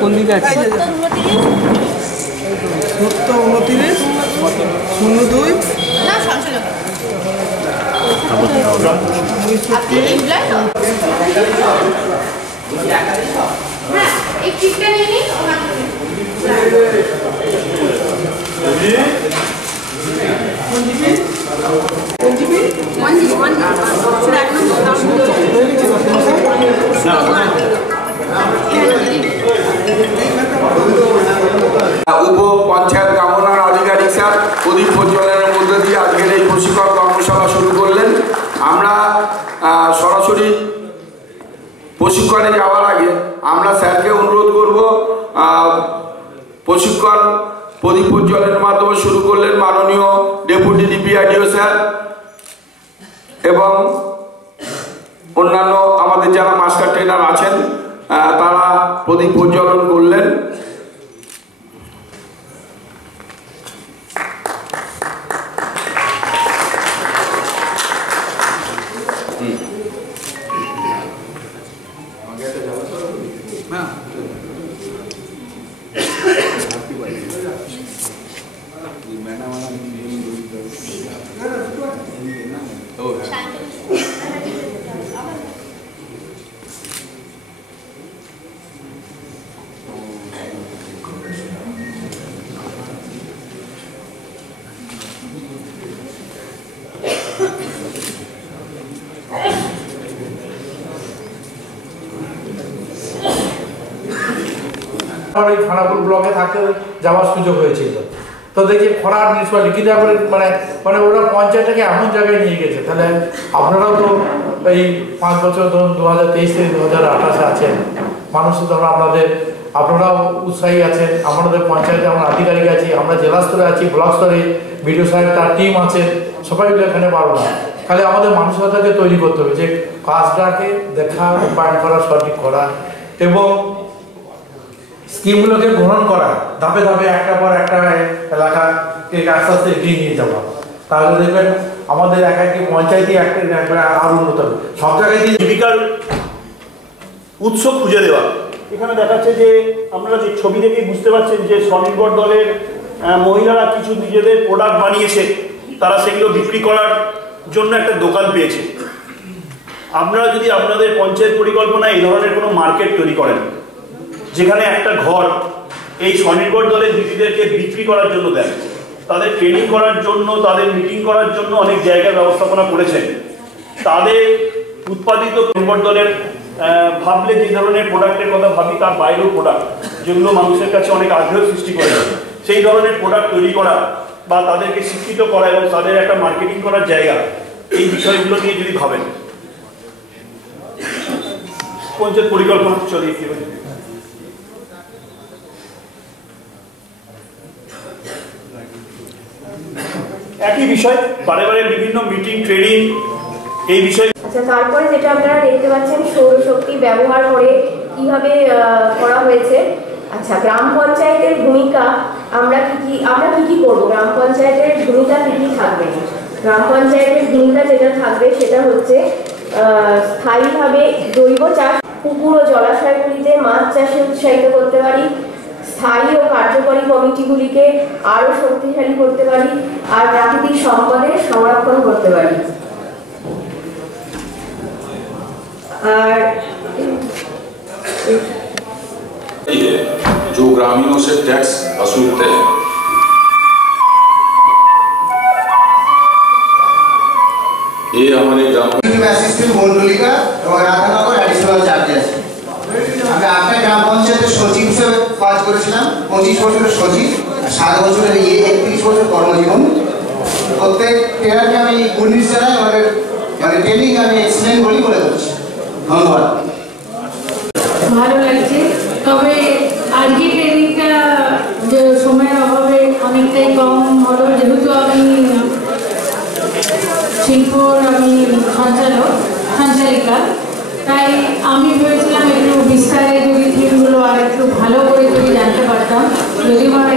কোন দিকে আছে? 29 02 না সঞ্চালক হ্যাঁ এই চিপটা নিয়ে নিন উপপঞ্চায়েত কামনার আধিকারিক স্যার প্রদীপ প্রজ্বলনের মধ্যে দিয়ে আজকের এই প্রশিক্ষণ কর্মশালা শুরু করলেন। আমরা সরাসরি প্রশিক্ষণে যাওয়ার আগে আমরা স্যারকে অনুরোধ করব, প্রশিক্ষণ প্রদীপ প্রজ্বলনের মাধ্যমে শুরু করলেন মাননীয় ডেপুটি ডিপিআরডিও স্যার এবং অন্যান্য আমাদের যারা মাস্টার ট্রেনার আছেন তারা প্রদীপ প্রজ্বলন করলেন। খানাপুর ব্লকে থাকতে যাওয়ার সুযোগ হয়েছিল, তো দেখি খরার মিউনিসিপালিটি কিন্তু এখন মানে ওরা পঞ্চায়েতটাকে এমন জায়গায় নিয়ে গেছে। তাহলে আপনারাও তো এই 5 বছর ধরুন 2023 থেকে 2028 আছেন, মানুষের ধরুন আপনারাও উৎসাহী আছেন, আমাদের পঞ্চায়েতে আমরা আধিকারিক আছি, আমরা জেলা স্তরে আছি, ব্লক স্তরে বিডিও সাহেব তার টিম আছে, সবাই মিলে এখানে পারবো না। খালি আমাদের মানসিকতাকে তৈরি করতে হবে যে কাজটাকে দেখা, রূপায়ণ করা, সঠিক করা এবং স্কিমগুলোকে গ্রহণ করা, ধাপে ধাপে একটা পর একটা এলাকাকে আস্তে আস্তে এগিয়ে নিয়ে যাওয়া। তাহলে দেখবেন আমাদের একাকি পঞ্চায়েতই একটা আরো উন্নত হবে। সব জায়গায় জীবিকার উৎস খুঁজে দেওয়া। এখানে দেখাচ্ছে যে আপনারা যে ছবি দেখেই বুঝতে পারছেন যে স্বনির্ভর দলের মহিলারা কিছু নিজেদের প্রোডাক্ট বানিয়েছে, তারা সেগুলো বিক্রি করার জন্য একটা দোকান পেয়েছে। আপনারা যদি আপনাদের পঞ্চায়েত পরিকল্পনায় এই ধরনের কোনো মার্কেট তৈরি করেন যেখানে একটা ঘর এই স্বনির্ভর দলের দিদিদেরকে বিক্রি করার জন্য দেন, তাদের ট্রেনিং করার জন্য, তাদের মিটিং করার জন্য অনেক জায়গায় ব্যবস্থাপনা করেছেন, তাদের উৎপাদিত স্বনির্ভর দলের ভাবলে যে ধরনের প্রোডাক্টের কথা ভাবি তার বাইরেও প্রোডাক্ট যেগুলো মানুষের কাছে অনেক আগ্রহ সৃষ্টি করে, সেই ধরনের প্রোডাক্ট তৈরি করা বা তাদেরকে শিক্ষিত করা এবং তাদের একটা মার্কেটিং করার জায়গা, এই বিষয়গুলো নিয়ে যদি ভাবেন পঞ্চায়েত পরিকল্পনা চলিয়ে কি হবে। একই বিষয় বারে বারে বিভিন্ন মিটিং, ট্রেনিং এই বিষয়। আচ্ছা, তারপরে যেটা আপনারা দেখতে পাচ্ছেন সৌরশক্তি ব্যবহার করে কিভাবে করা হয়েছে। আচ্ছা, গ্রাম পঞ্চায়েতের ভূমিকা আমরা কি করব, গ্রাম পঞ্চায়েতের ভূমিকা কি থাকবে? গ্রাম পঞ্চায়েতের ভূমিকা যেটা থাকবে সেটা হচ্ছে স্থায়ীভাবে জৈব চাষ, পুকুর ও জলাশয়গুলিতে মাছ চাষে উৎসাহিত করতে পারি, স্থায়ী ও কার্যকরী কমিটিগুলিকে আরো শক্তিশালী করতে পারি, আর প্রাকৃতিক সম্পদের সংরক্ষণ করতে পারি। আর जो ग्रामीणों से टैक्स वसूलते हैं ये हमारे ग्राम মন্ডলিকা এবং রাধানগর অ্যাডিশনাল চার্জেস। আমি আপনার গ্রাম পঞ্চায়েতের সচিব হিসেবে কাজ করেছিলাম, 25 বছরের সচিব, 7 বছরের 31 বছর কর্মজীবন। প্রত্যেক ট্রেনারকে আমি 19 জেলায় আমাদের ট্রেনিং আমি এক্সপ্লেন বলে করছি। ধন্যবাদ। ভালো লাগছে, তবে আজকে ট্রেনিংটা সময়ের অভাবে অনেকটাই কম হলো, যেহেতু আমি শিল্পর সঞ্চালিকা, তাই আমি ভেবেছিলাম একটু বিস্তারে যদি থিমগুলো আর একটু ভালো করে যদি জানতে পারতাম। যদি আমার